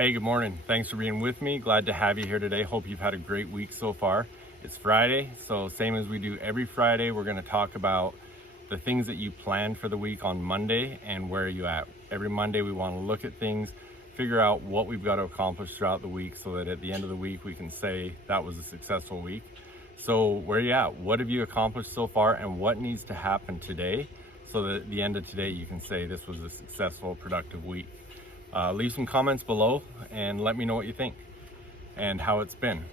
Hey, good morning. Thanks for being with me. Glad to have you here today. Hope you've had a great week so far. It's Friday, so same as we do every Friday, we're going to talk about the things that you planned for the week on Monday and where are you at. Every Monday we want to look at things, figure out what we've got to accomplish throughout the week so that at the end of the week we can say that was a successful week. So where are you at? What have you accomplished so far and what needs to happen today so that at the end of today you can say this was a successful, productive week. Leave some comments below and let me know what you think and how it's been.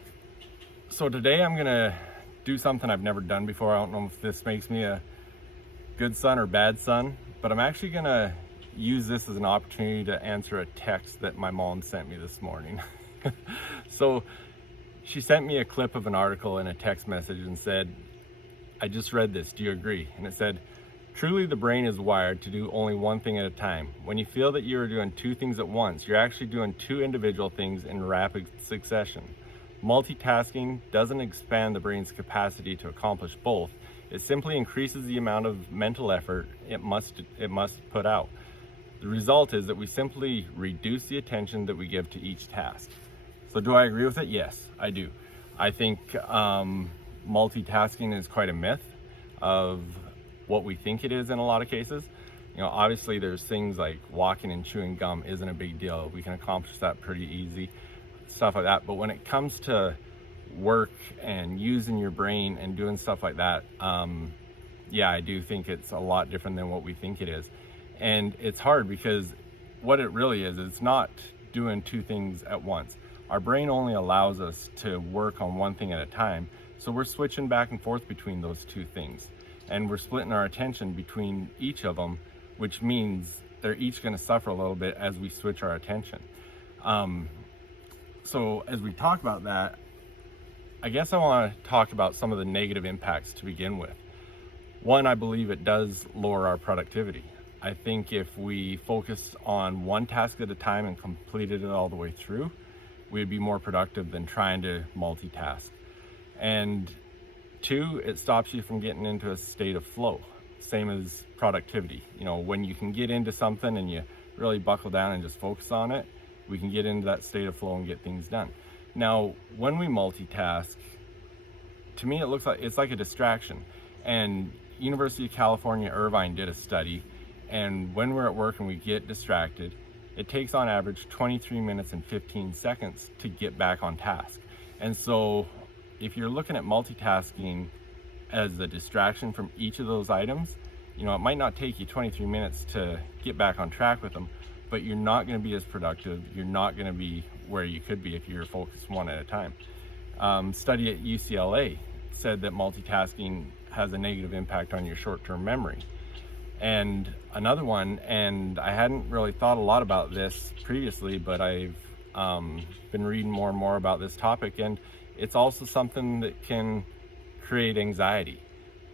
So today I'm gonna do something I've never done before. I don't know if this makes me a good son or bad son, but I'm actually gonna use this as an opportunity to answer a text that my mom sent me this morning. So she sent me a clip of an article in a text message and said, "I just read this, do you agree?" And it said, "Truly the brain is wired to do only one thing at a time. When you feel that you are doing two things at once, you're actually doing two individual things in rapid succession. Multitasking doesn't expand the brain's capacity to accomplish both. It simply increases the amount of mental effort it must put out. The result is that we simply reduce the attention that we give to each task." So do I agree with it? Yes, I do. I think multitasking is quite a myth of what we think it is in a lot of cases. You know, obviously there's things like walking and chewing gum isn't a big deal. We can accomplish that pretty easy, stuff like that. But when it comes to work and using your brain and doing stuff like that, yeah, I do think it's a lot different than what we think it is. And it's hard because what it really is, it's not doing two things at once. Our brain only allows us to work on one thing at a time. So we're switching back and forth between those two things. And we're splitting our attention between each of them, which means they're each going to suffer a little bit as we switch our attention. So as we talk about that, I guess I want to talk about some of the negative impacts to begin with. One, I believe it does lower our productivity. I think if we focused on one task at a time and completed it all the way through, we'd be more productive than trying to multitask. And two, it stops you from getting into a state of flow, same as productivity. You know, when you can get into something and you really buckle down and just focus on it, we can get into that state of flow and get things done. Now, when we multitask, to me, it looks like it's like a distraction. And University of California, Irvine did a study, and when we're at work and we get distracted, it takes on average 23 minutes and 15 seconds to get back on task. And so if you're looking at multitasking as a distraction from each of those items, you know, it might not take you 23 minutes to get back on track with them, but you're not going to be as productive. You're not going to be where you could be if you're focused one at a time. Study at UCLA said that multitasking has a negative impact on your short-term memory. And another one, and I hadn't really thought a lot about this previously, but I've been reading more and more about this topic, and it's also something that can create anxiety.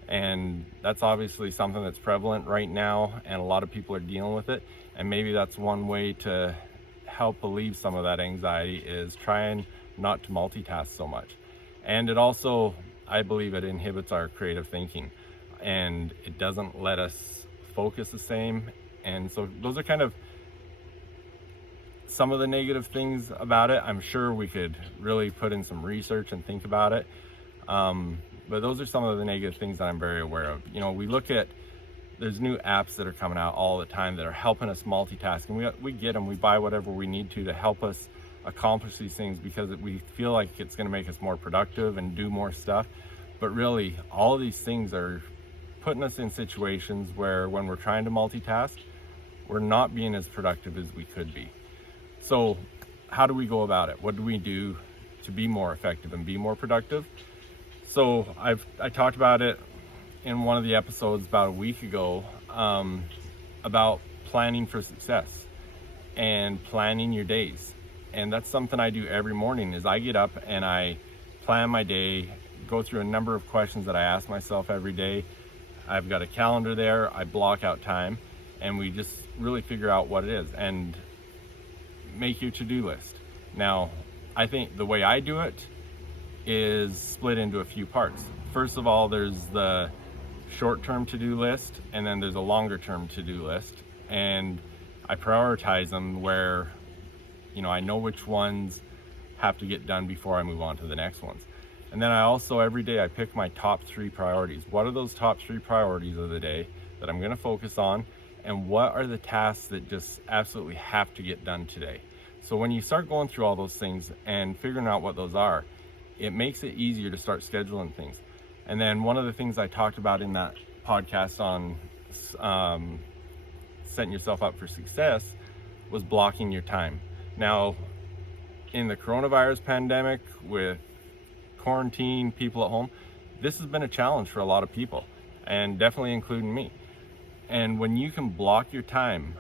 And that's obviously something that's prevalent right now, and a lot of people are dealing with it. And maybe that's one way to help relieve some of that anxiety is trying not to multitask so much. And it also, I believe it inhibits our creative thinking and it doesn't let us focus the same. And so those are kind of some of the negative things about it. I'm sure we could really put in some research and think about it. But those are some of the negative things that I'm very aware of. You know, we look at, there's new apps that are coming out all the time that are helping us multitask, and we get them, we buy whatever we need to help us accomplish these things because we feel like it's going to make us more productive and do more stuff. But really, all of these things are putting us in situations where when we're trying to multitask, we're not being as productive as we could be. So how do we go about it? What do we do to be more effective and be more productive? So I talked about it in one of the episodes about a week ago, about planning for success and planning your days. And that's something I do every morning is I get up and I plan my day, go through a number of questions that I ask myself every day. I've got a calendar there, I block out time, and we just really figure out what it is and make your to-do list. Now, I think the way I do it is split into a few parts. First of all, there's the short-term to-do list, and then there's a longer-term to-do list. And I prioritize them where I know which ones have to get done before I move on to the next ones. And then I also, every day, I pick my top 3 priorities. What are those top 3 priorities of the day that I'm going to focus on? And what are the tasks that just absolutely have to get done today? So when you start going through all those things and figuring out what those are, it makes it easier to start scheduling things. And then one of the things I talked about in that podcast on setting yourself up for success was blocking your time. Now, in the coronavirus pandemic, with quarantine, people at home, this has been a challenge for a lot of people, and definitely including me. And when you can block your time,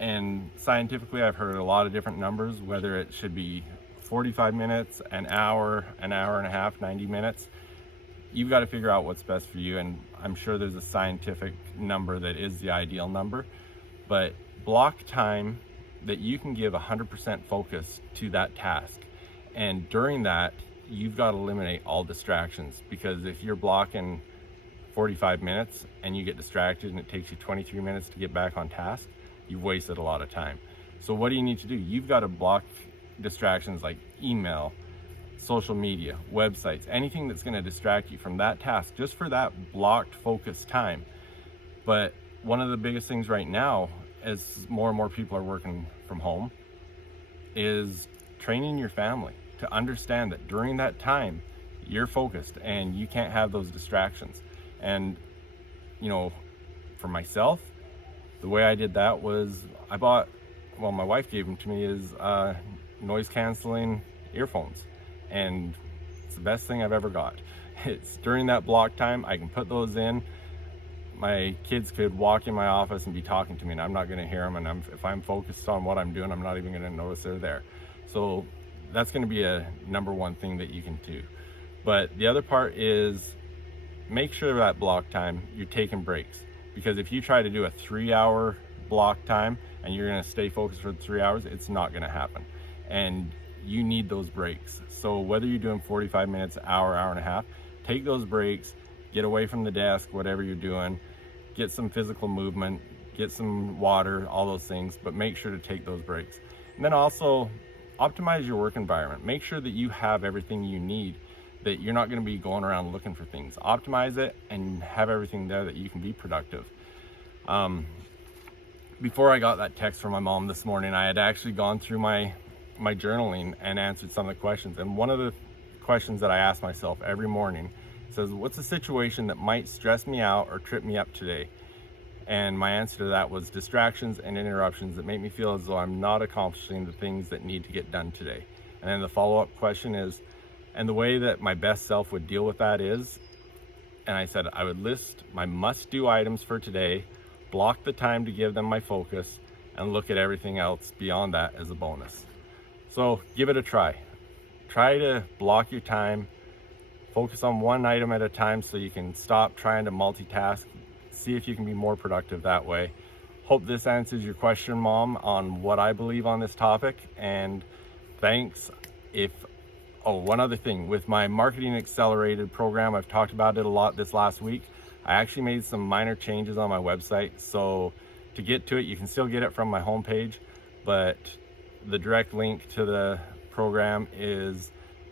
and scientifically I've heard a lot of different numbers, whether it should be 45 minutes, an hour and a half, 90 minutes, you've got to figure out what's best for you. And I'm sure there's a scientific number that is the ideal number, but block time that you can give 100% focus to that task. And during that, you've got to eliminate all distractions, because if you're blocking 45 minutes and you get distracted and it takes you 23 minutes to get back on task, you've wasted a lot of time. So what do you need to do? You've got to block distractions like email, social media, websites, anything that's going to distract you from that task, just for that blocked focus time. But one of the biggest things right now, as more and more people are working from home, is training your family to understand that during that time you're focused and you can't have those distractions. And for myself, the way I did that was my wife gave them to me, is noise canceling earphones, and it's the best thing I've ever got. It's during that block time, I can put those in. My kids could walk in my office and be talking to me, and I'm not going to hear them. And if I'm focused on what I'm doing, I'm not even going to notice they're there. So that's going to be a number one thing that you can do. But the other part is, make sure that block time you're taking breaks, because if you try to do a 3-hour block time and you're going to stay focused for 3 hours, it's not going to happen. And you need those breaks. So whether you're doing 45 minutes, hour and a half, take those breaks, get away from the desk, whatever you're doing, get some physical movement, get some water, all those things, but make sure to take those breaks. And then also optimize your work environment. Make sure that you have everything you need, that you're not going to be going around looking for things. Optimize it and have everything there that you can be productive. Before I got that text from my mom this morning, I had actually gone through my journaling and answered some of the questions. And one of the questions that I ask myself every morning says, what's a situation that might stress me out or trip me up today? And my answer to that was distractions and interruptions that make me feel as though I'm not accomplishing the things that need to get done today. And then the follow-up question is, and the way that my best self would deal with that is, and I said I would list my must-do items for today, block the time to give them my focus, and look at everything else beyond that as a bonus. So give it a try. Try to block your time, focus on one item at a time so you can stop trying to multitask. See if you can be more productive that way. Hope this answers your question, Mom, on what I believe on this topic. And thanks. One other thing, with my Marketing Accelerated program, I've talked about it a lot this last week. I actually made some minor changes on my website. So to get to it, you can still get it from my homepage, but the direct link to the program is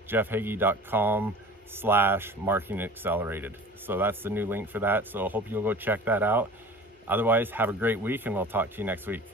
jeffheggie.com/marketing accelerated. So that's the new link for that. So I hope you'll go check that out. Otherwise, have a great week, and we'll talk to you next week.